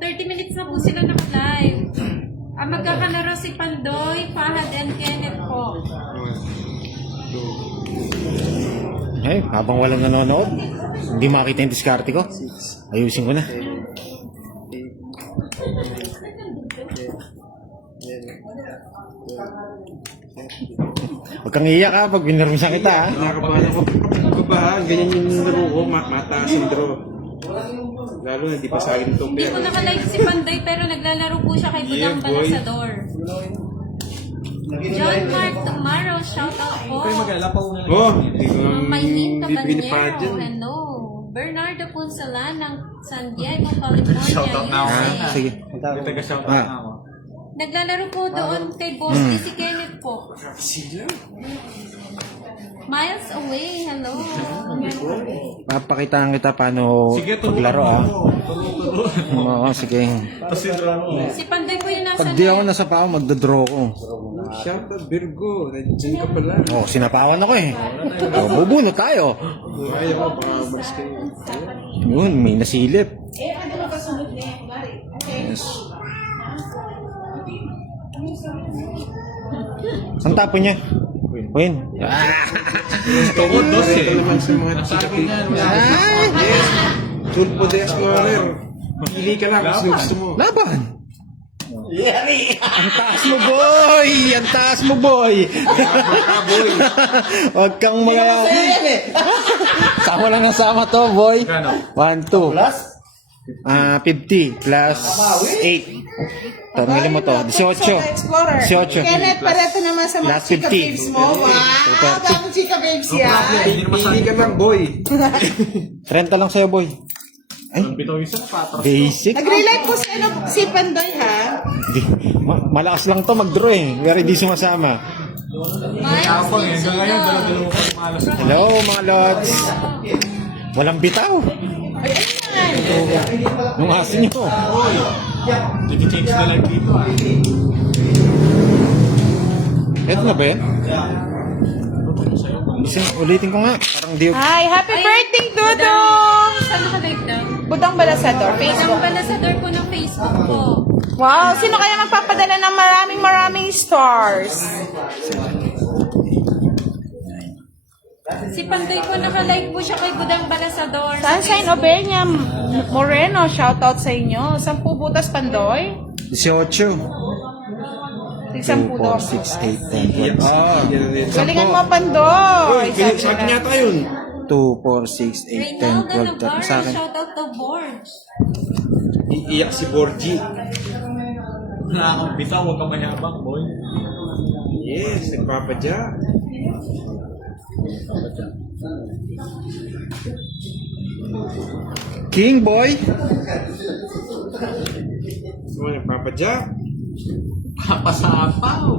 30 minutes na po sila naka-live. Magkakalaro si Pandoy, Fahad, and Kenneth po. Ay, habang walang nanonood, hindi makita yung diskarte ko. Ayusin ko na. Huwag kang iiyak ha, pag binarmisan kita ha. Nakakabahan ako. Kabahan, ganyan yung laro ko, mataas yung draw. Lalo na di pa sa akin ito. Hindi po naka-live si Pandoy pero naglalaro po siya kay Budang Balasador. John Mark Tomorrow, shout out po. Oh, hindi ko Mayhin bibili pa Caballero, dyan. hello. Bernardo Punsalan ng San Diego, California, Shout out na ako. USA. Sige. Taga-shout out na ako. Naglalaro po doon kay Bossy si Kenneth po. Sila. Miles away, hello. Papakitaan kita paano maglaro ha. Oo, sige. Si Pandoy po yung nasa Pag di ako nasa pao, magdodraw ko. Shout out Virgo, nandiyan ka pala. Oh, sinapawan ako eh. Oh, bubunot tayo. Ayaw ko, baka umalis kayo. Yun, may nasilip. Yes. Ang tapo niya? Win. Tungkol dos eh. Ito naman sa mga chika-pig. Yes. Tulpo de Explorer. Pili ka lang kung gusto mo. Laban! Ang taas mo, boy! Ang taas mo, boy! Huwag kang mga... Sama lang ng sama to, boy. 1, 2. Plus? 50 plus 8. Tanggalin mo to. 18. 18. Kenneth, pareto naman sa mga Last chika 50. babes mo. Wow! Bagong chika babes yan. Pili ka lang, boy. 30 lang sa'yo, boy. Ay, basic. Nag-relate po si Pandoy, ha? Malakas lang to mag-draw eh. Pero hindi sumasama. Miles Hello, mga lods. Walang bitaw. Ay, ano naman? Nung asin nyo. Change na lang dito ah. Ito na ba yan? Ulitin ko nga. Parang di... Hi, happy birthday, Dudong! Saan naka-live daw? Budang Balasador, Ang Facebook. Balasador po ng Facebook po. Wow, sino kaya magpapadala ng maraming stars? Si Pandoy po naka-live po siya kay Budang Balasador. Sunshine Obernia Moreno, shoutout sa inyo. 10 butas, Pandoy. 18. 2, 10 4, butas. 6, 8, 10, 12. Ah, yan na rin. Galingan mo, Pandoy. Uy, sa akin yata yun. 2, 4, 6, 8, Reynaldo 10, 12, 13. Sa Navarro, akin. shout out to Borge. Iiyak si Borgie. Wala kang bitaw, huwag kang mayabang, boy. Yes, nagpapadya. King boy. Ano, nagpapadya? Papasapaw.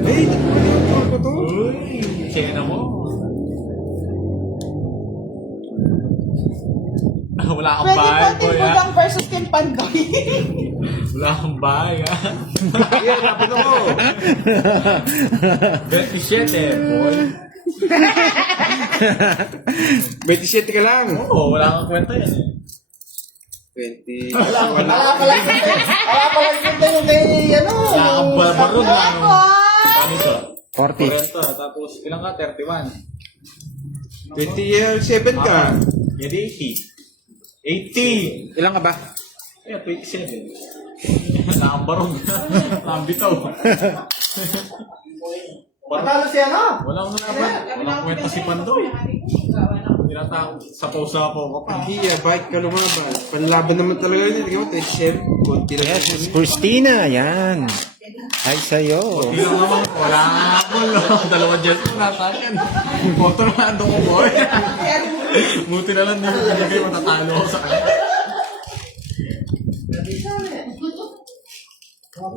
Hey, nagpapadya ko to. Uy, kena mo. Wala kang Pwede bahay, po Team boy ah. Budang versus Team Pandoy. Wala kang bahay ah. Ayan, lapit ako. 27 boy. 27 ka lang. Oo, wala kang kwenta yan eh. 20. Wala kang barbaron lang. Ano ito? 40. 40, tapos ilang ka? 31. 27 ka. Yan 80. 80! Ilan ka ba? Ayan, 27. Nakabarong. Nakambitaw. Matalo siya na! Walang laban. Walang kwenta si Pandoy. Tinatawag sa pausa ko pa. Hindi bakit ka lumaban? Panlaban naman talaga yun. Tingnan mo, 27. Konti lang. Yes, Christina. Yan. Ay, sa'yo. Hindi lang naman. Wala nga habol. Dalawa dyan ko nasa akin. Motor na ando ko, boy. Buti na lang hindi ko pinagay matatalo ako sa kanya. Yan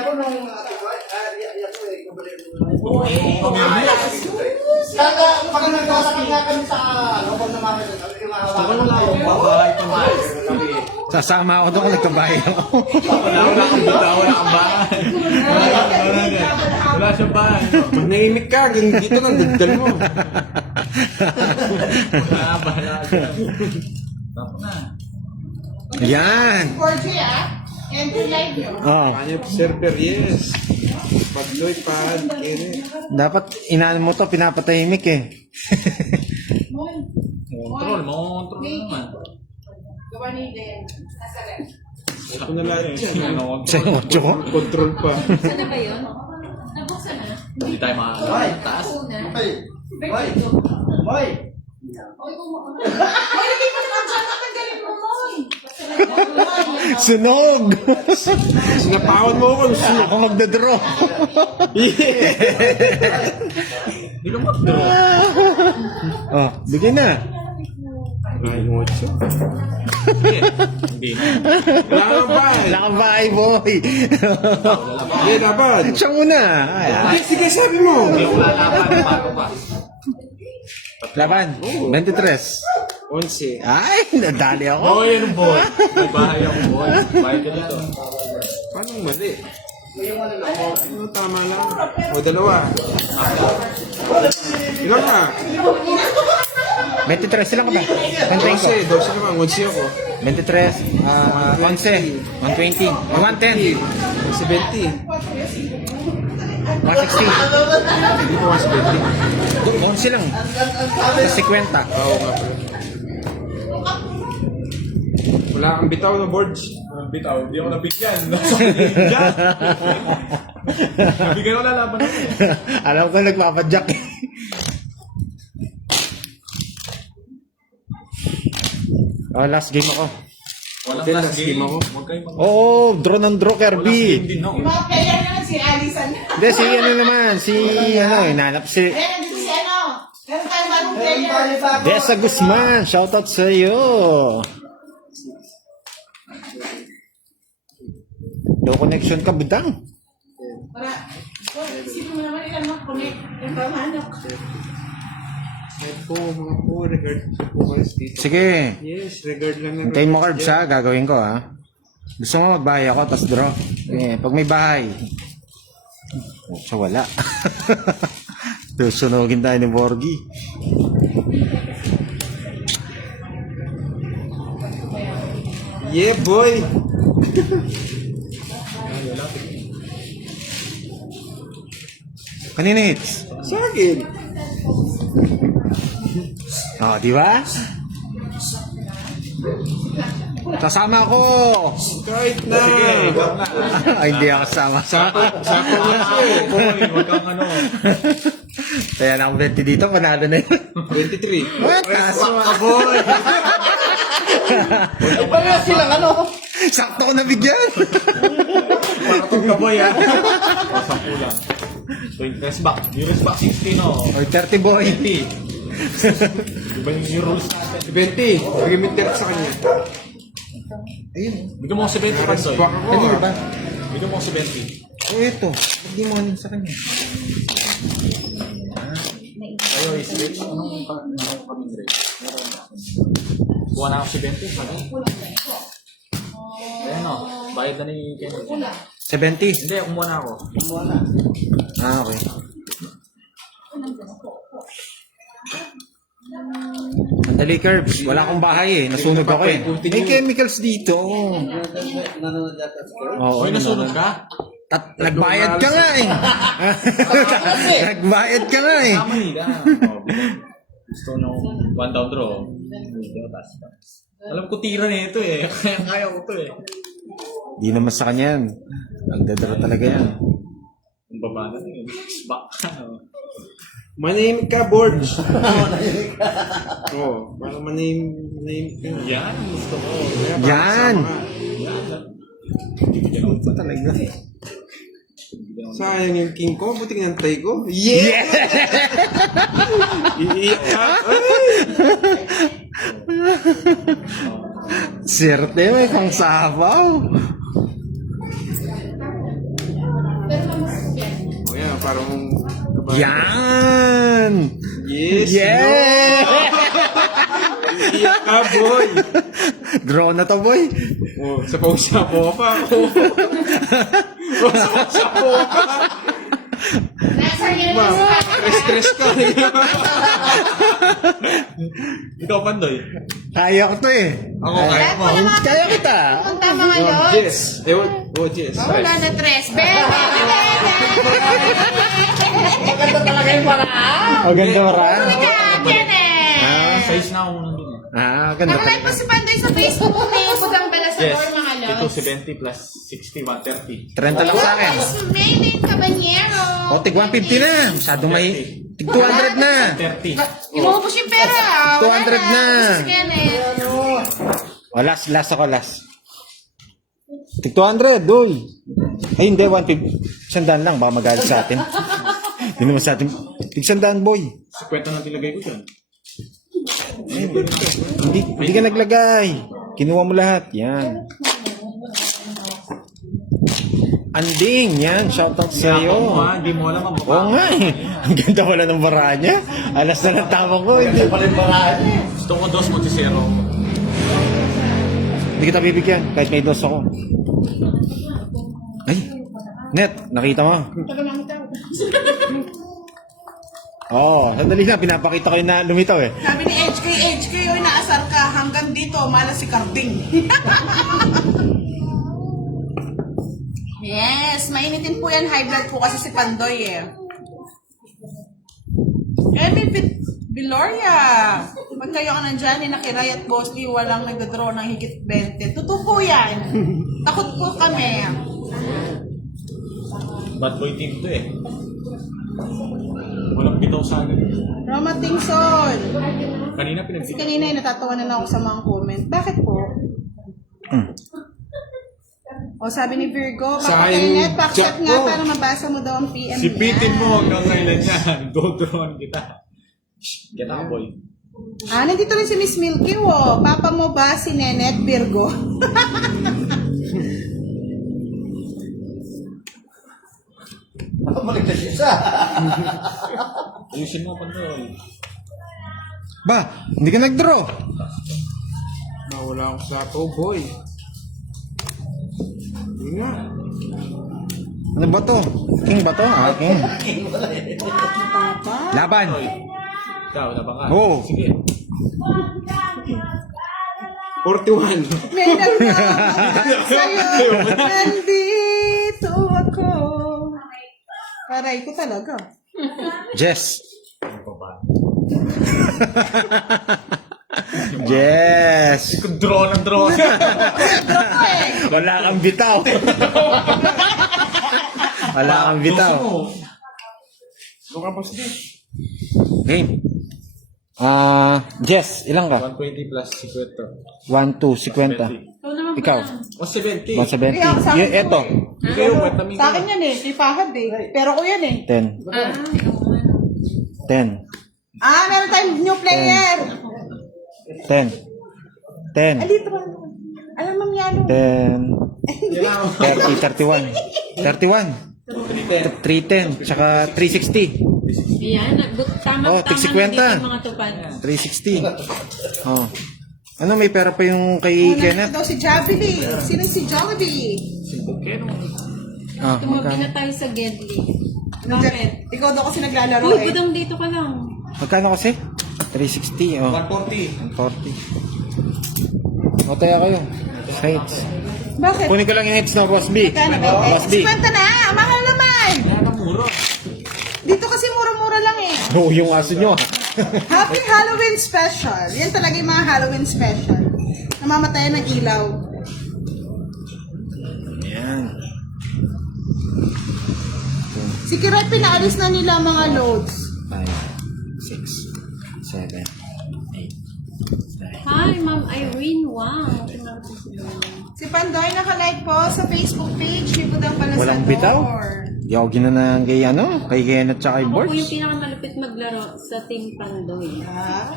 ko nung ate ko, yan ko eh, kabalik mo. Kaya pag nagkakakit nga kami sa loob ng mga Babahay pa nga. Sasama ako doon kung nagkabahay ako. Wala kang buta, wala kang bahay. Wala siyang bahay. Pag naimik ka, hanggang dito nang dagdal mo. Wala, bahala siya. Tapos na. Yan. 4G entry live yun. Oh, Kanya server, yes. Pagdoy, pad, kere. dapat inaan mo to, pinapatahimik eh. Control naman. Gawa ni Den. Ito na lahat yan. Sa'yo, Ocho ko. Control pa. Saan na ba yun? Nabuksan na. Hindi tayo makakataas. Boy! Boy! Boy! Hoy, hindi mo naman dyan natanggalin mo, Moy. Sunog! Sinapawan mo ako. Ako magdadraw. Hindi ka mag-draw. Oh, bigyan na. Ay, ngocho. Hindi na. Wala ka ba? Wala kang bahay, boy. Hindi, laban. Siya muna. Ay, Sige, sige, sabi mo. Hindi ako lalaban. Bago pa. laban. 23. 11. Ay, nadali ako. Oh, yan ang boy. May bahay ako, boy. Bahay ka dito. Paano mali? Ano, tama lang. O, dalawa. Ilan ka? 23 sila ka ba? Pantayin ko. 12. 12 naman. 11 ako. 23. 11. 120. 110. 70. 160. Hindi ko 170. 11 lang. Sa 50. Oo nga pala. Wala kang bitaw na boards. Bitaw, hindi ako nabigyan. Nabigyan ko lalaban ako. Alam ko nagpapadyak eh. Oh, last game ako. Walang Then, last last game game ako. Huwag kayong mag- Oo, draw ng draw, Last game Kirby. din ako. Mga player naman si Alison. Hindi, si ano naman, si ano, hinanap si Ayan, nandito si ano. Meron tayong bagong player. Desa Guzman. Shoutout sa iyo. Low connection ka, budang. Para, isipin mo naman ilan mag-connect. Yung pamahanok. Ay po, mga po, regard po kayo dito. Sige. Yes, regard lang na. Hintayin mo carbs ha, gagawin ko ha. Gusto mo magbahay ako, tapos draw. Eh, pag may bahay. So wala. Susunogin tayo ni Borgie. Yeah, boy! Kanina hits? Sa akin! Oh, di ba? Kasama ko! Kahit na! Ay, hindi ako kasama. Sako nga siya eh. Boy, huwag kang ano. Kaya na 20 dito, panalo na yun. 23. What? Kaso, boy! Parehas silang ano? sakto ko nabigyan. Paratong ka, boy, ha? O, 10 lang. So, yung rest back. Yung rest back 16, no? Or 30 boy. 20. Diba yung rules natin? 20. Bigyan mo 30 sa kanya. Ayun. Bigyan mo ako 70, Pansoy. Back ako Kanina ah. ba? Bigyan mo ako 70. Oh, ito. Hindi mo ano sa kanya. Ayo, is-rate. Anong kaming rate? Kuha na ako 70. Sabi. Ayan, no? Bayad na ni Kenneth. 70. Hindi, kumuha na ako. Ah, okay. Sandali, Curbs. Wala akong bahay eh. Nasunog ako eh. May chemicals dito. Nanonood yata si Kurt. Oo, Hoy, nasunog ka? Nagbayad ka nga eh. Nagbayad ka nga eh. Tama nila. Gusto nung one down draw. Dito, taas. Alam ko tira na ito eh. Kaya ko to eh. Di naman sa kanya yan. Nagdadara talaga yan. Ang baba na yun. Back. Manahimik ka, boards. Oo, para manahimik ka. Yan, gusto ko. Yan! Yan. Ito talaga. Sayang yung king ko, buti kinantay ko. Yeah! Iiyak ka. Ay! Sirte, may pang sabaw. O yan, parang... Yan! Yes! Yeah! Iiyak ka, boy! Draw na to, boy. Oh, sa pausapo pa ako. Oh, sa pausapo pa. Nasa Ma, stress ka. Ikaw, Pandoy. Kaya ko to eh. Ako, kaya mo. Kaya kita. Punta mga lods. Jess. Jess. Wala na tres. Bebe! Maganda talaga yung paraan. O, ganda maraan. Kenneth! Size na ako muna dun eh. Ganda Nakalive talaga. pa si Pandoy sa Facebook. May budang balasador mga Ito, lods. 70 plus 60, 130. 30 lang sa akin. Yes, Maylin Cabanyero. O, tig 150 na. Masyadong may... Tig 200 na. 30. Inuubos yung pera. Wala 200 na. Ubus si Kenneth. O, last ako, last. Tig 200, uy. Ay, hindi, 150. 100 lang, baka magalit sa atin. Hindi naman sa atin. Tig 100, boy. 50 na nilagay ko dyan. Hindi ka naglagay. Kinuha mo lahat. Yan. Anding, yan. Shoutout sa Ako mo iyo. ha, hindi mo alam ang mukha. Oo nga eh. Ang ganda wala ng bara niya. Alas na lang tama ko. Hindi Pala yung paraan. Gusto ko 2 Montisero. Hindi kita bibigyan. Kahit may dos ako. Ay. Net, nakita mo. Oo, sandali lang. Pinapakita ko yun na lumitaw eh. Sabi ni HK, oy naasar ka hanggang dito, malas si Carding. Yes, mainitin po yan, high blood po kasi si Pandoy eh. Emi Viloria, pag kayo ang nandyan, ni Nakiray at Bosley, walang nagdadraw ng higit 20. Totoo po yan. Takot po kami. Bad boy team to eh. Walang bitaw sa akin. Roma Tingson. Kanina Kasi pinagbigay. kanina ay natatawa na ako sa mga comment. Bakit po? O sabi ni Virgo, Sa Kenneth, akin, pakchat Jack nga po. para mabasa mo daw ang PM Si Pitin niya. mo hanggang kailan yan. Dodron kita. Get up, boy. Ah, nandito rin si Miss Milky, wo. Papa mo ba si Nenet Virgo? Balik na siya. Ayusin mo, Pandoy. Ba, hindi ka nag-draw. Nawala ako sa to, boy. Hindi nga. Ano ba to? King ba to? King. Laban. Ikaw, naba ka. Oo. Sige. 41. May nagmamahal sa'yo, nandito ako. Aray ko talaga. Jess. Jess. Draw ng draw. Wala kang bitaw. Wala kang bitaw. Luka pa siya. Game. Jess, ilang ka? 120 plus 50. 1, 2, 50. Ikaw? O 70. 170. Kaya sa akin Eto. Ikaw yung wetami Sa akin yan eh, si Fahad eh. Pero ko yan eh. 10. 10. Ah, meron tayong new player. 10. 10. Alito ba? Alam mo Miano. 10. 30, 31. 31. 310. Tsaka 360. Yan, tama Oh, tig 50. mga tupad. 360. Oh. Ano, may pera pa yung kay Nandito Kenneth? daw si Jollibee. Sino si Jollibee? Tumabi Magkano? na tayo sa Gedli. Bakit? Ikaw daw kasi naglalaro Uy, eh. budang dito ka lang. Magkano kasi? 360. Oh. 140. 40. O, tayo kayo. Sa hits. Bakit? Kunin ko lang yung hits na Boss B. Kano ba? Boss B. 50 na! Mahal naman! Dito kasi mura-mura lang eh. Oo, yung aso nyo. Happy Halloween Special. Yan talaga yung mga Halloween Special. Namamatayan ng ilaw. Yan. Si Kiray, pinaalis na nila ang mga loads. 5, 6, 7, 8, 9. Hi, Ma'am Irene. Wow. Si Pandoy naka-like po sa Facebook page ni Budang Palasador. Walang bitaw? Di ako ginanang kay ano, kay Kenneth tsaka kay Ako po yung Borgs. pinakamalupit maglaro sa Team Pandoy. Ah,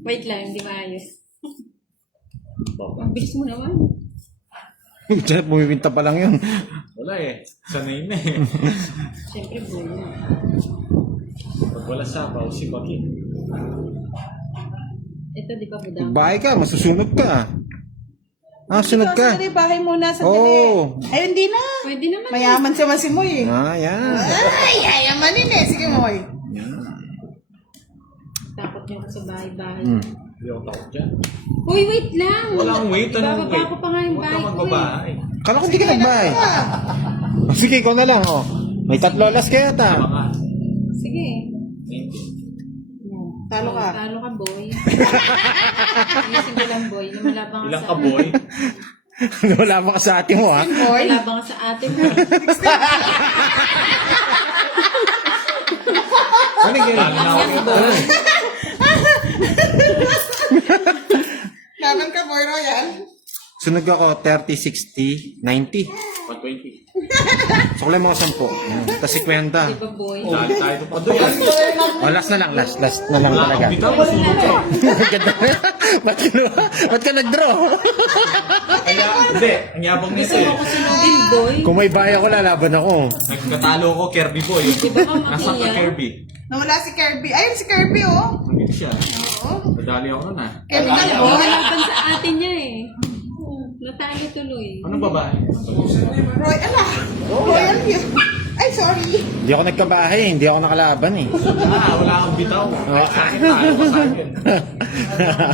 Wait lang, hindi maayos. Ang bilis mo naman. Diyan, pumipinta pa lang yun. Wala eh. Sanay na eh. Siyempre, bulo. Pag wala sabaw, si Bakin. Ito, di ba, budang? Bahay ka, masusunod ka. Sunod ka. Sandali, bahay muna. Sandali. Oo. Ay, hindi na. Pwede naman. Mayaman si Moy eh. Yan. Ay, yayamanin eh. Sige, Moy. niyo ako sa bahay-bahay. Hindi ako takot dyan. Uy, wait lang! Walang wait, anong Bababa wait? ko pa nga yung Huwag bahay ka ko magbabahay. Kala ko hindi ka nagbahay. Sige, ikaw na lang, oh. May 3 lolas kaya ta. Mga Sige. 20. Talo ka. Talo ka, boy. Ayusin mo lang, boy. Lumalabang Ilang sa... ka, boy? Wala pa ka sa ate mo, ha? Lumalabang ka sa ate mo. Ano yung gano'n? Yan, boy. Laban ka, Boy Royal. Sunog ako, 30, 60, 90. 120. Sukulay mo ako 10. Tapos 50. Di ba, boy? Dahil tayo pa doon. Oh, last na lang, last na lang talaga. Bitaw, masunod ka. Ganda. Ba't ka nag-draw? Kaya, hindi. Ang yabang nito Gusto eh. mo ko sinugin, boy? Kung may bahay ako, lalaban ako. Nagkatalo ko, Kirby boy. Di ba ka Nasaan ka, makiya? Kirby? Nawala si Kirby. Ayun si Kirby, oh. Nandito siya. Nadali ako nun ah. Kirby na, boy. Lumalaban sa ate niya eh. Natalo tuloy. Anong babae? Roy, ala. Royal yun. Ay, sorry. Hindi ako nagkabahay, hindi ako nakalaban eh. Wala kang bitaw. Sa akin, talo ka sa akin.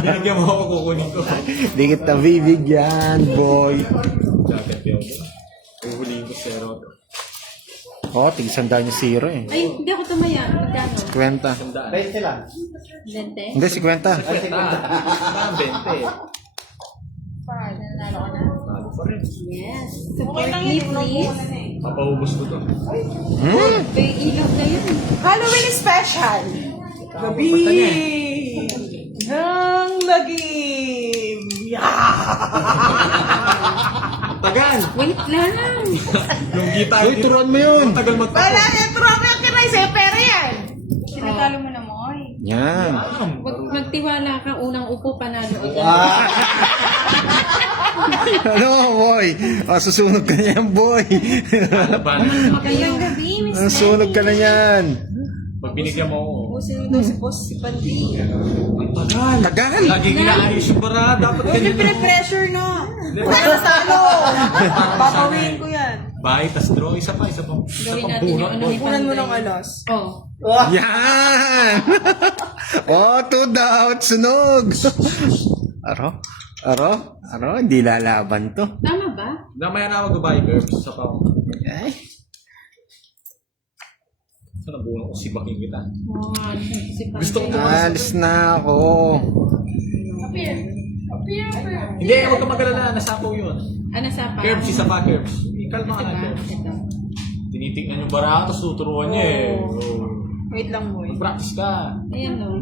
Binagyan mo ako, kukunin ko. Hindi kita bibigyan, boy. Jacket yun. Uhulihin ko 0. Oh, tig-sandaan yung 0 eh. Ay, hindi ako tumaya. Magkano? 50. 20 lang. 20? Hindi, 50. Saan 20? Nanalo ka na? Talo pa rin. Yes. Support me, please. Papaubos ko to. May ilaw na yun. Halloween special. Gabi ng lagim. Tagal! Wait lang. Yung kita. Uy, turuan mo yun. Tagal magtapo. Wala, ito rami ang kinay sa'yo, pero yan. Sinatalo mo na mo, oy. Yan. Wag magtiwala ka. Unang upo, panalo agad. Ano, boy? Oh, susunog ka na yan, boy. Magandang gabi, Miss Susunog ka na yan. Pag binigyan mo ako. Pusin daw si boss si Pandi. Tagal. Lagi ginaayos yung bara. Dapat ganyan. Pressure no. Wala talo. Papawin ko yan. Bahay, tas draw. Isa pa. Gawin natin yung ano ni Punan mo Panday. ng alas. Oh. Yan. Oh, 2 down. Sunog. Aro, hindi lalaban to. Tama ba? Damaya na magbabahay, Curbs. Isa pa ako. Ay. So, nabuno ko si Baking kita. Oh, si Panday. Gusto ko Alis na ako. Hindi, huwag ka mag-alala. Nasapaw yun. Ano sa pa? Curbs, isa pa, Curbs. Ikalma ka na, Diba? Curbs. Ito. Tinitingnan yung bara, tapos tuturuan niya eh. Wait lang, boy. Practice ka. Ayan o.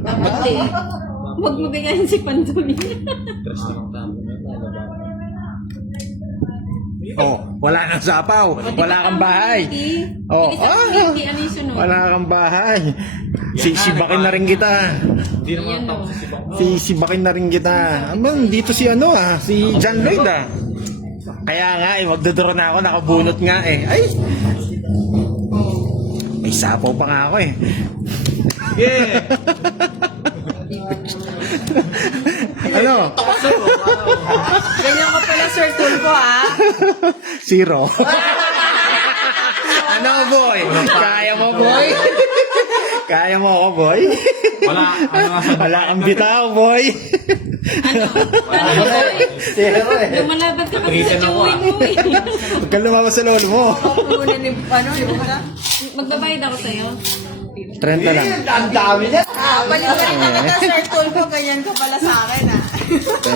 Dapat eh. Huwag mo bigayin si Pandoy. Stress na lang tayo. Oh, wala kang sapaw. Wala kang bahay. Oh, Ano yung sunod? wala kang bahay. Sibakin na rin kita. Hindi naman Ayan, tapos oh. si Bak. Sibakin na rin kita. Amang, dito si ano si John Lloyd Kaya nga magdodraw na ako, nakabunot nga eh. Ay! May sapaw pa nga ako eh. Yeah! Ano? Ganyan ka pala, Sir Tulfo, ah. 0. Ano, boy? Kaya mo, boy? Kaya mo ako, boy? Wala, ano nga sa Wala kang bitaw, boy. Ano ba eh? Lumalaban ka kasi sa chewin mo eh. Huwag kang lumabas sa lolo mo. Punan ni, yung una. Magbabayad ako sa'yo. 30 lang. Ang dami na. Balik-balik na kita, Sir Tulfo. Ganyan ka pala sa akin, ah.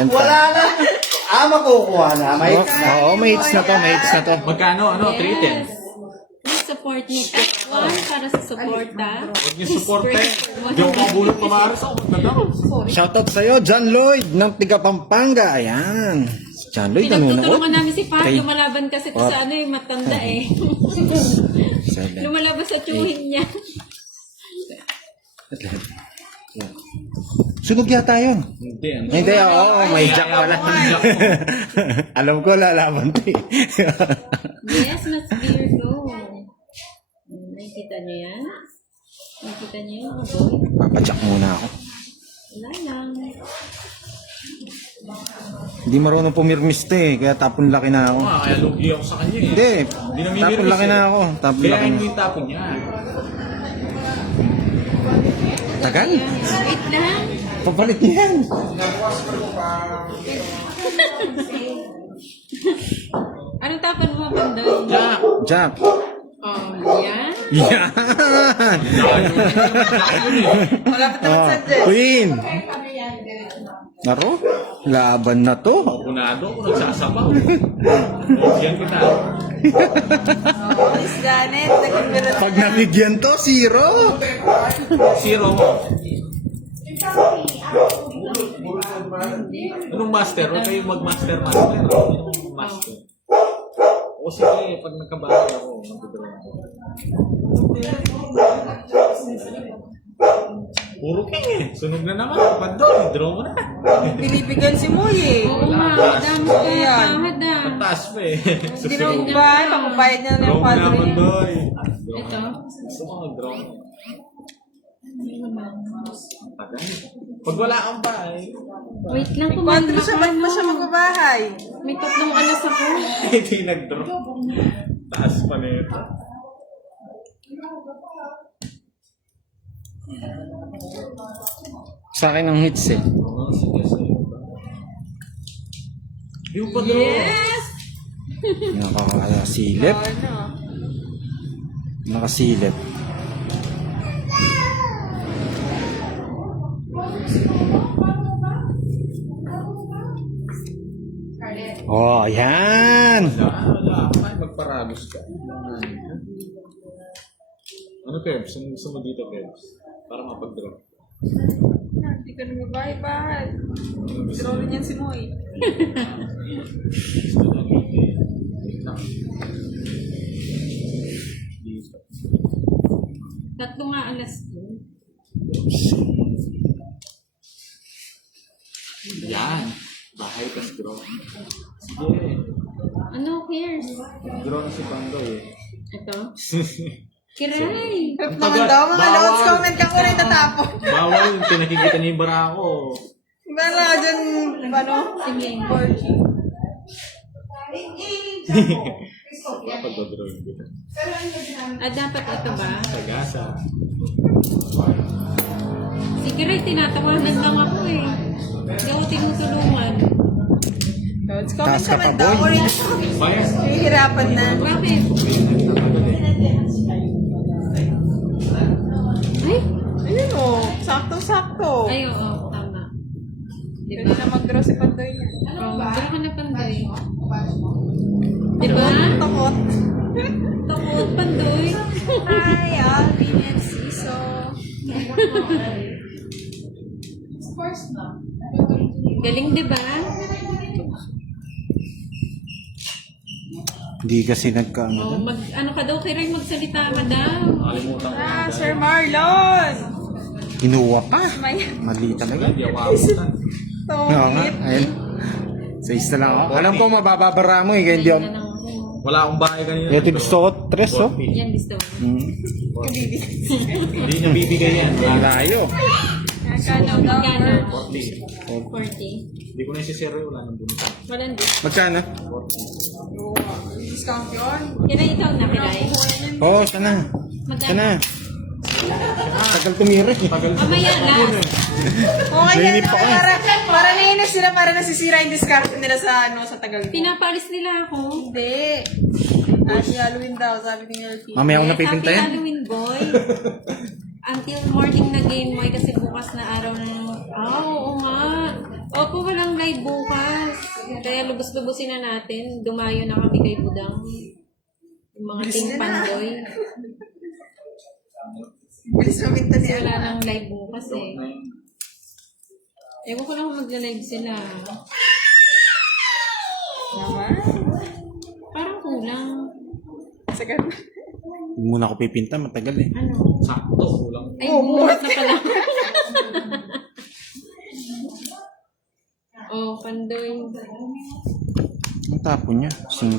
30. Wala na. Makukuha na. May Oo, may hits na to, may hits na to. Magkano? Ano? 310? Please support me. F1 para sa suporta. Huwag niyo supporte. Hindi ako mabulot pamaras ako. Magkano? Shoutout sa'yo, John Lloyd ng tiga Pampanga. Ayan. Si John Lloyd, Pinagtutulungan nanonood. namin si Pat. Okay. Lumalaban kasi to sa ano yung matanda eh. 7. Lumalaban sa chewin niya. Sunog yata yun. Hindi. Ano? Hindi, oo, may jack pala. Alam ko, lalaban to eh. Yes, Mas Virgo. Nakikita niyo yan? Nakikita niyo yan, mga boy? Papajack muna ako. Wala lang. Hindi marunong pumirmis to eh, kaya tapon laki na ako. Kaya lugi ako sa kanya eh. Hindi, namimir tapon laki eh. na ako. Tapon Kaya laki na. hindi tapon niya. Tagal. Wait lang. Papalit niya yan. Anong tapan mo, Pandoy? Jump. Oh, yan. Yan. Malapit naman sa Jess. Queen. Naro, laban na to. Punado ako, nagsasabaw. Yan kita. Miss Janet, naging meron Pag nabigyan to, 0. Zero mo. Anong master? Huwag kayong mag-master. Anong master? O sige, pag nagkabahay ako, mag-draw ako. Puro king eh. Sunog na naman. Pandoy, draw mo na. Binibigan si Moy eh. Oo nga, madami ko Ayan. kahit ah. Taas pa eh. Hindi naman ba? Papabayad niya na Draw yung mo na, padre niya. Pandoy. Ito. Gusto ko mag-draw mo. Tagal. Pag wala kang bahay, Wait lang, Padre siya, ba't pa siya ano. magbabahay? May tatlong alas ako. hindi nag-draw. Taas pa na ito. Sa akin ang hits eh. Oo, sige, sige. Yung pa-draw. Yes! Nakasilip. Ano? Nakasilip. Oh, yan. Wala. Ay, magparagos ka. Ano, Kebs? Anong gusto mo dito, Kebs? Para mapag-draw. Hindi ka na magbahay-bahay. Draw rin yan si Moy. Gusto lang dito. Wait lang. Dito. Tatlo nga alas ko. Yan. Bahay kas draw. Sige. Ano, cares? Draw na si Pandoy eh. Ito? Kiray! Help naman daw, mga notes, comment ka ko rin tatapon. Bawal yung pinakikita ni Barako. Meron ka dyan, ano? Sige. Pag-draw dito. Ah, dapat ito ba? Sagasa. Si Kiray, tinatawanan lang ako eh. Hindi ako tinutulungan. Notes, comment Taas ka pa, naman daw. boy. Ako rin, Bias. hihirapan na. Bakit? Ay! Ayun o, saktong-sakto. Ay, oo, tama. Pwede Diba? na mag-draw si Pandoy niya. Oo, draw ka na, Pandoy. Diba? Takot. Takot, Pandoy. Hi, Alvin and Siso. Galing, diba? Hindi kasi nagkaano. Oh, ano ka daw, Kiray, magsalita ka daw. Nakalimutan ko. Ah, Sir Marlon! Kinuha pa. May Mali talaga. Hindi ako abutan. Oo nga, ayun. Sa isa lang ako. Alam ko mabababara mo eh, kaya hindi ako. Ano lang ako. Wala akong bahay kanina. Ito gusto ko, 3 oh. Yan, gusto mo. Hmm. Hindi niya bibigay yan. Ang layo. Kano daw? Magkano? 40. 40. Hindi ko na isisero wala nang bunot. Walang dis. Magkano? Discount yun? Kiray, ikaw na, Kiray. Oo, sana. Magkano? Sana. Tagal tumira eh. Mamaya lang. Okay Nainip yan, ako eh. para nainis sila, para nasisira yung discount nila sa tagal ko. Pinapaalis nila ako. Hindi. Happy Halloween daw, sabi ni Elfie. Mamaya ako Yes, napipinta happy yan. Halloween, boy. Until morning na game, boy, kasi bukas na araw na yung... Ah, oo nga. Opo, walang live bukas. Kaya lubos-lubusin na natin. Dumayo na kami kay Budang. Yung mga team pandoy. Bilis na minta Kasi siya. wala nang live bukas eh. Ewan ko lang kung magla-live sila. Naman. Parang kulang. Second. Hindi muna ako pipinta, matagal eh. Ano? Sakto, kulang. Ay, buhat na pala. Oh, pandoy. Ang tapo niya, 5.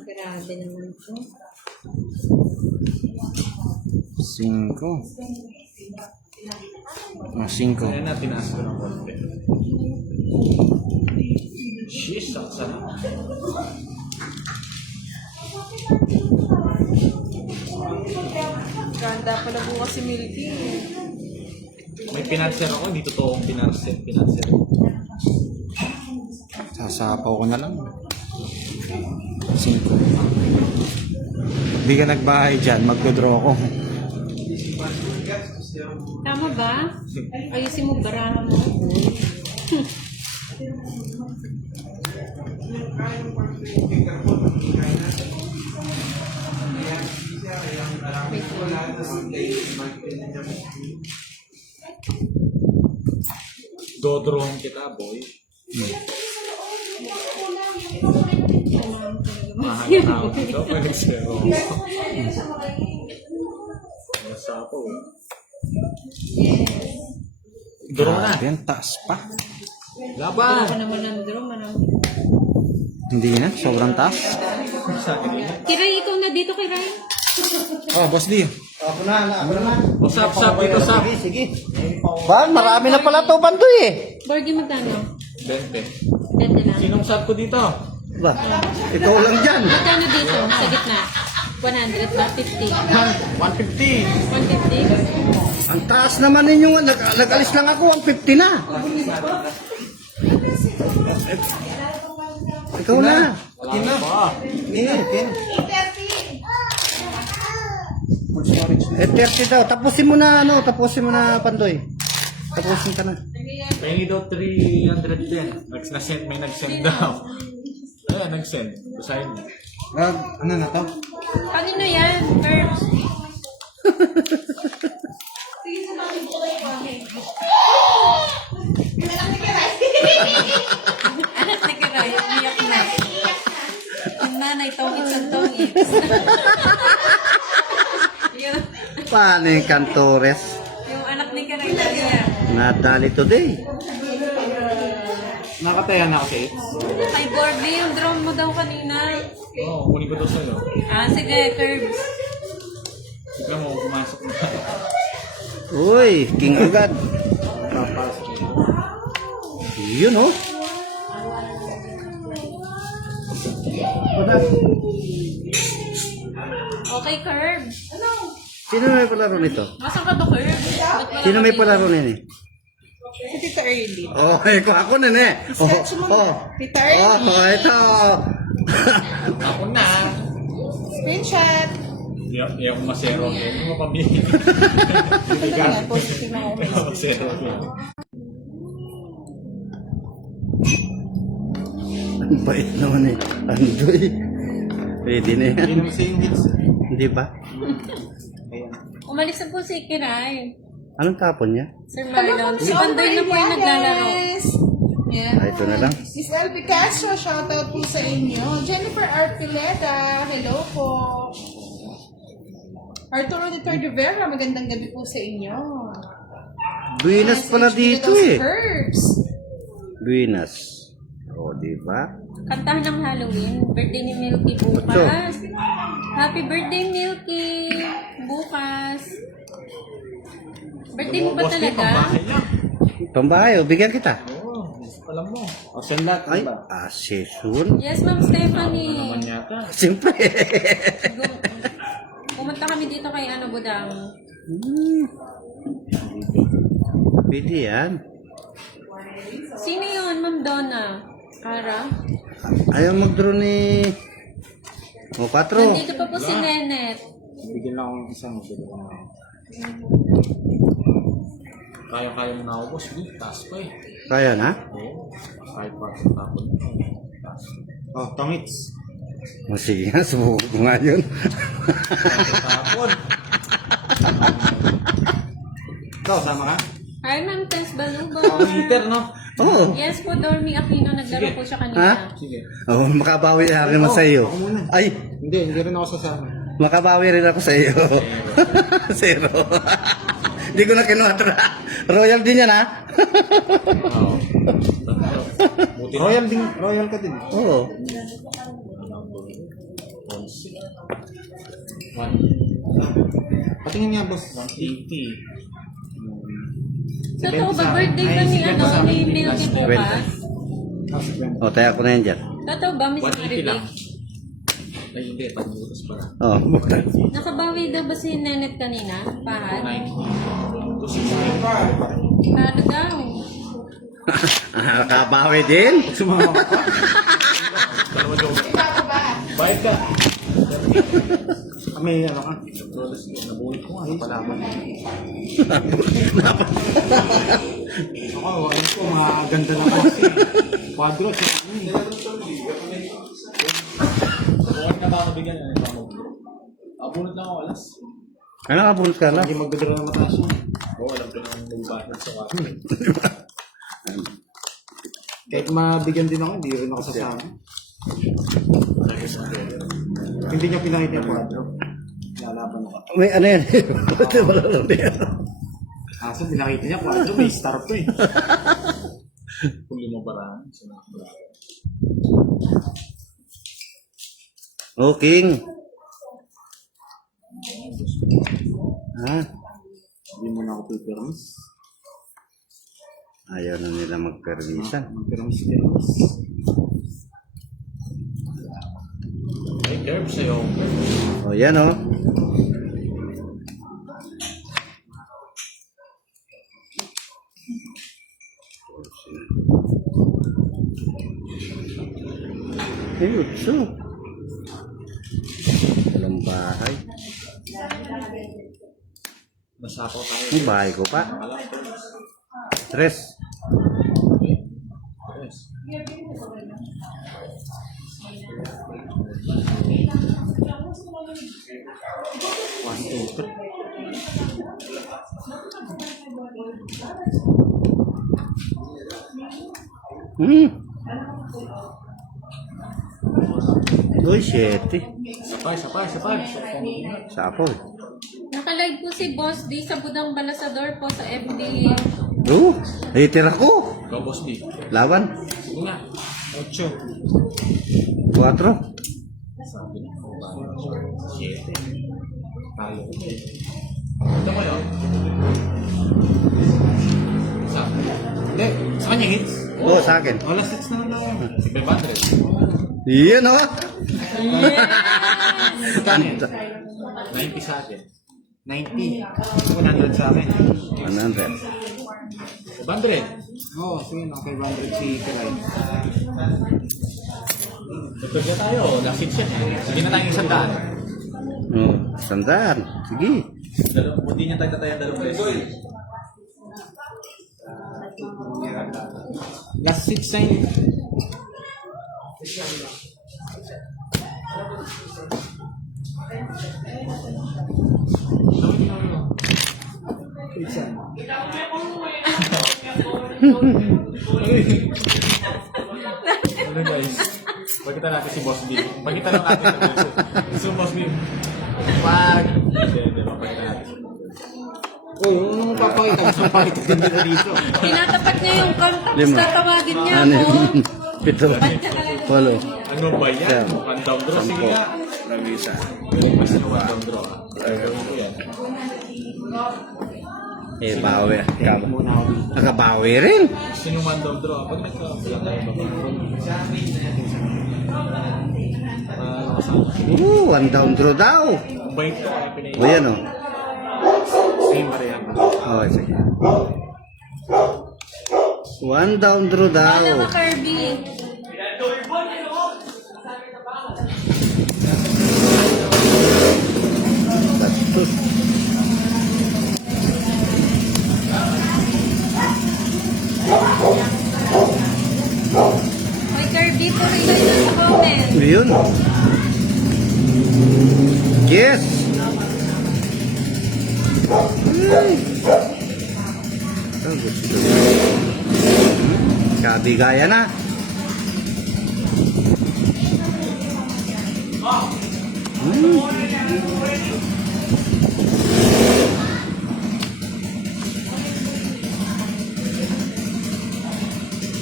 Grabe naman ito. 5. Ah, 5. Kaya na, tinaas ko ng konti. Sheesh, saksa na. Ganda pala bukas si Milky. May pinanser ako, hindi totoong pinanser. Sasapaw ko na lang. 5. Hindi ka nagbahay dyan, magdodraw ko. Tama ba? Ayusin mo baraha mo. Dodrohan kita, boy. Mahal na ako dito. Pag-zero. Nasapaw eh. Draw na. Grabe, ang taas pa. Laban! Ako naman ng draw, manang. Hindi na, sobrang taas. Kiray, ikaw na dito, Kiray. Oh, Boss D. Ako na. Usap dito, sap. Sige. Ba, marami na pala to bando eh. Borgie, magkano? 20. 20 lang. Sinong sap ko dito? Ba, ikaw lang dyan. Magkano dito? Sa gitna? 100 ba? 50? 150. 150? Ang taas naman ninyo. Nag-alis lang ako. Ang 50 na. Ikaw na. Wala pa. Eh, 30 daw. Tapusin mo na, Pandoy. Tapusin ka na. Pengi daw 310. Nag-send, may nag-send daw. Ayan, nag-send. Basahin mo. Ano na to? Kanino yan? Curbs. Anak ni Kiray, umiyak na. Yung nanay, tongits ang tongits. Paano yung Cantores? Yung anak ni Kiray na niya. Nadali today. Nakataya na ako sa 8. Ay, Borgie, yung drone mo daw kanina. Oo, kunin ko daw sa'yo. Ah, sige, Curbs. Sige mo, pumasok na. Uy, king agad. Yun oh. Okay, Curbs. Sino may palaro nito? Masang ka ba, Curbs? Sino may palaro nini? Si Tita Early. Oh, ako na ne. Sketch mo na. Tita Early. Ito. Ako na. Screenshot. Hindi ako masero. Hindi mo pamili. Ito na, positive na ako. Hindi ako masero. Ang bait naman eh. Andoy. Pwede na yan. Hindi sa hits. Hindi ba? Umalis na po si Kiray. Anong tapon niya? Sir Marlon. Si Pandoy na po yung naglalaro. Yeah. Ito na lang. Miss Elvie Castro, shoutout po sa inyo. Jennifer Arpileta, hello po. Arturo de Tordevera, magandang gabi po sa inyo. Buenas pala dito eh. Herbs. Buenas. O, di ba? Kantahan ng Halloween. Birthday ni Milky bukas. Happy birthday, Milky. Bukas. Birthday mo ba talaga? Pambahay, o, bigyan kita. Oo, alam mo. O, send lahat. Ay, season. Yes, Ma'am Stephanie. Naman yata. Siyempre. Pumunta kami dito kay Budang. Pwede yan. Sino yun, Ma'am Donna? Ara? Ayaw mag-draw ni... O, Patro. Nandito pa po si Nenet. Bigyan lang akong isang. Kaya-kaya mo na ako, boss. Taas pa eh. Kaya na? Oo. Kahit pa sa tapon. Taas. Oh, tongits. O, sige nga, subukan ko nga yun. Tapon. Ikaw, sama ka? Hi, Ma'am Tess Baluba. Peter, no? Oo. Yes po, Dormy Aquino. Naglaro po siya kanina. Ha? Sige. Oh, makabawi na rin ako sa iyo. ako muna. Ay, Hindi rin ako sasama. makabawi rin ako sa iyo. Zero. Hindi ko na kinuha. Royal din yan, ha? Oo. Buti na. Royal ka din. Oo. Patingin nga, boss. 180. Totoo ba, birthday ba ni, ni Milky bukas? O, tayo ko na yan dyan. Totoo ba, Miss 180 lang. Maribig? Ay, hindi. Pagbutas pa. Oh, bukas. Nakabawi daw ba si Nenet kanina? Pahad? 90 to 60. Talo daw. Nakabawi din. Sumama ka pa. Dalawa joke. Bayad ka. May ano ka? Nabulit ko nga. Palaban. Ako, alam ko, maganda na kasi. Quadro, siya. Huwag na ba ako bigyan na ito ako. Abunod lang ako alas. Ano ka, bunot ka lang? Hindi magdadala ng mataas yun. Oo, alam ko nang nagbasa sa ako. Kahit mabigyan din ako, hindi rin ako sasama. Hindi niya pinakita yung quadro. Lalaban ako. May ano yan? Wala lang din. Kaso pinakita niya, quadro, may star to eh. Kung lumabaraan, sinabaraan. Oh, King. Ha? Hindi mo na ako pipermis. Ayaw na nila magpermisan. Pipermis. Ay, curve sa'yo. Oh, yan oh. Ayun, so. Walang bahay. Masapaw tayo. Yung bahay ko pa. Tres. Yes. One, two, three. Uy, 7. Sapay. Sapoy. Nakalive po si Boss D sa Budang Balasador po sa FB. Oh, hater ako. Go, Boss D. Laban. Sige nga. 8. 4. Sabi na. 7. Talo ko. Ito ko yun. Isa. Hindi, sa kanya hits. Oh, sa akin. Wala sets na lang ako. Si 500. Iyan oh. Kano yan? 90 sa akin. 90. 100 sa akin. 100. 500. Oo, sige na. 500 si Kiray. Tugtog na tayo. Last hit yan. Sige na tayong 100. Oh, sandaan. Sige. Hindi niya tayo tatayang 2 pesos. Last 6 sign. Ano guys? Pagkita natin si Boss B. Pagkita lang natin si Boss B. So Boss B. Pag! Hindi, mapagkita natin si Boss B. Oh, yung papakita mo sa pakita din dito dito. Tinatapat niya yung contact, Lima. tatawagin niya Ano ako. yun? 7. Walo. Ano ba yan? One down draw. Sige nga. Lamisa. Mas na one down draw. Gagawin ko yan. Eh, bawi. Muna ako dito. Nakabawi rin. Gusto nyo one down draw. Pag nagka-wala tayo One down draw daw. bait ko kaya pinay. O yan o. Same pa rin. Oh, sige. One down draw daw. Alam mo, Kirby. Bastos. May Kirby po rin kayo sa comment. Yun. Yes. Ay. Ang gusto. Kabigaya na.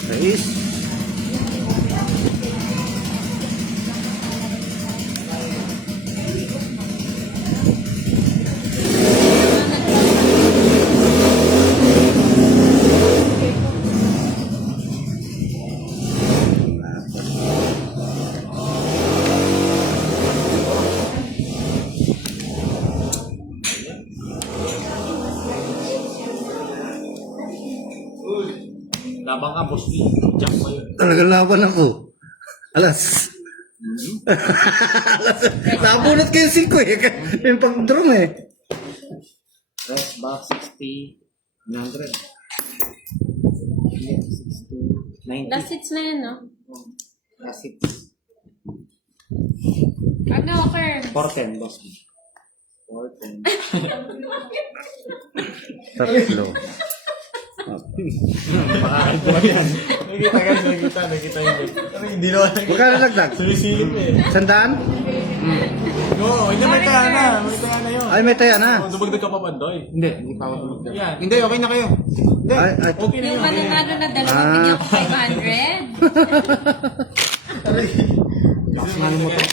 Nice. Labang ka, boss. Jack pa yun. Talagang laban ako. Alas. Alas. Nabunot ko yung 5 eh. Yung pag-drum eh. Press box 60, 100. 90. Last hits na yan, no? Last hits. Ano, Curb? 410, boss. 410. Tatlo. Makakagawa yan. Nakikita yun. Ano, hindi naman Magkano lagdag? sumisilip eh. 100? Oo, hindi may taya na. May taya na yun. Ay, may taya na. Dumagdag ka pa ba, Doy? Hindi, hindi pa ako tumagdag. Yan. Hindi, okay na kayo. Hindi. Ay, ay. Okay na Yung yun. mananalo na dalawa, bigyan ko 500. Lakas nga ng motor.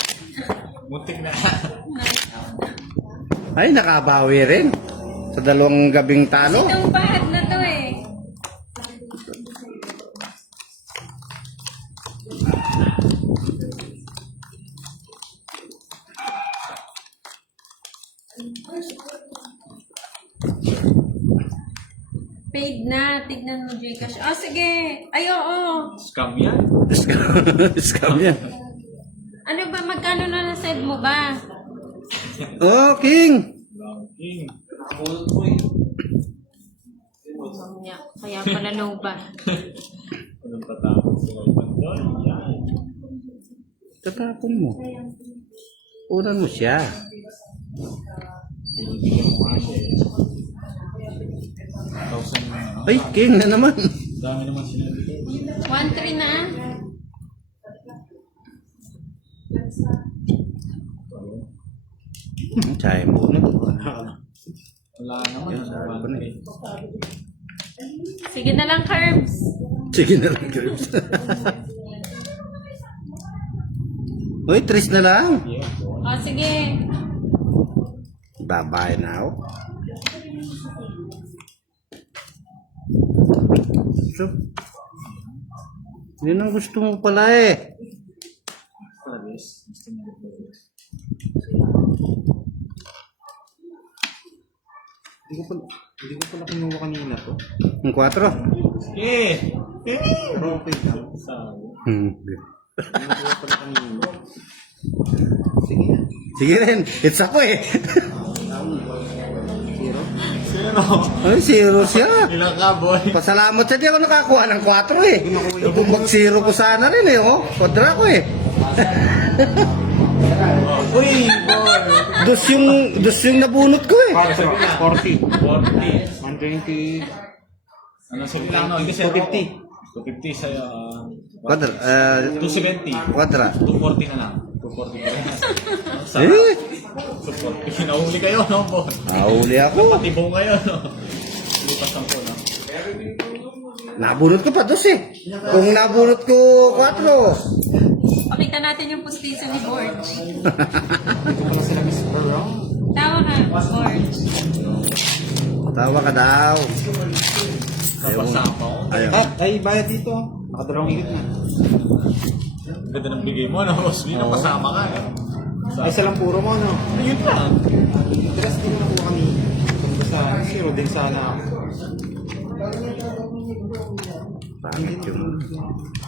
Muntik na. Ay, nakabawi rin. Sa 2 gabing talo. Itong pahad na to eh. Paid na. Tignan mo, Gcash. Oh, sige. Ay, oo. Scam yan. Scam yan. Ano ba? Magkano na na-save mo ba? Oh, King! King. Kaya pala low ba? Anong tatapos sa mga Doy? Yan. Tatapon mo. Unan mo siya. Ay, King na naman. Dami naman sila. 1-3 na. Chay mo na. Wala naman. Sabi ko na eh. Sige na lang, Curbs. Sige na lang, Grips. Uy, 3 na lang. Oh, sige. Babay na ako. So, yun ang gusto mo pala eh. Hindi ko pala kinuha kanina to. Ang 4. Eh! Pero okay lang. Kinuha pala kanina. Sige yan. Sige rin. It's ako eh. Zero. Ay, 0 siya. Ilang ka, boy? Pasalamat sa di ako nakakuha ng 4 eh. Kung mag-0 ko sana rin eh, oh. Kodra ko eh. Uy, boy! Dos yung nabunot ko eh. 40. 40. 120. Ano, sabi lang, no? Hindi, zero. 250. 250 sa'yo. Kodra. 270. Kodra. 240 na lang. 240 na lang. Sarap. Eh, 240. Nahuli kayo, no, boy? nahuli ako. Patibong kayo, no? Lipas lang po, no? Nabunot ko pa dos eh. Kung nabunot ko 4. Pakita natin yung pustiso ni Borge. Ito pala sila Miss Brown. Tawa ka, Borge. Tawa ka daw. Kapasama ko. Ayaw. Ay, bayad dito. Nakadalawang ikot na. Ganda ng bigay mo, no? Boss, napasama ka, eh. Ay, isa lang puro mo, no? Ayun lang. Interest din nakuha kami. Kung sa 0 din sana ako. Pangit yung...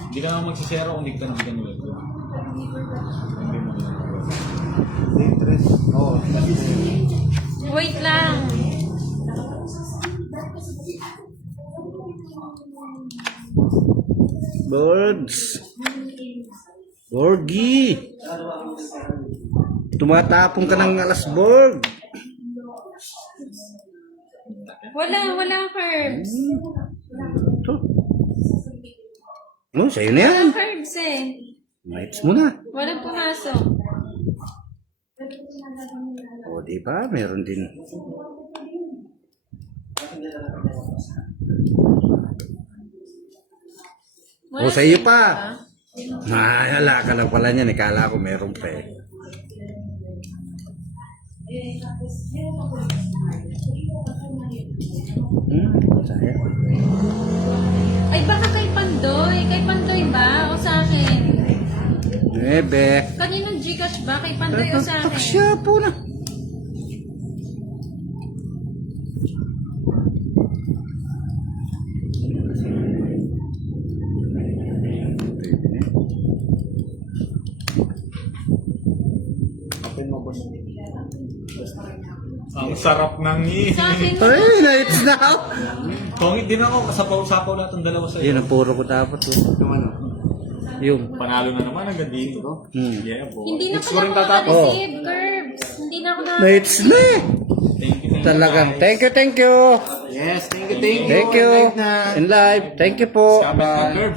Hindi ka naman magsisero kung hindi ka nila. Hindi mo na. Interest. Oo. Wait lang. Birds. Borgie. Tumatapon ka ng alasborg. Wala, Curbs. Ito. Oh, sa'yo na yan. Walang Curbs eh. Nights mo na. Walang pumasok. O, di ba? Meron din. O, sa iyo pa. Nahala ka lang pala niyan. Ikala ko meron pa eh. Sayang. Ay, baka kay Pandoy. Kay Pandoy ba? O sa akin? 9. Kaninong Gcash ba? Kay Pandoy o sa akin? Taksya po na. focus. Ang sarap ng Sa akin, Ay, nights now. Kongit din ako, kasapaw-sapaw lahat ang dalawa sa'yo. Yun ang puro ko dapat. Yung ano? Yung. Panalo na naman agad dito. Yeah, boy. hindi na Next ko ko rin na tatapos. receive Curbs. Hindi na ako na... Nights na eh. Thank you. Talagang. Thank you. Yes, thank you. Thank you. In live. Thank you po. Kapit na, Curbs.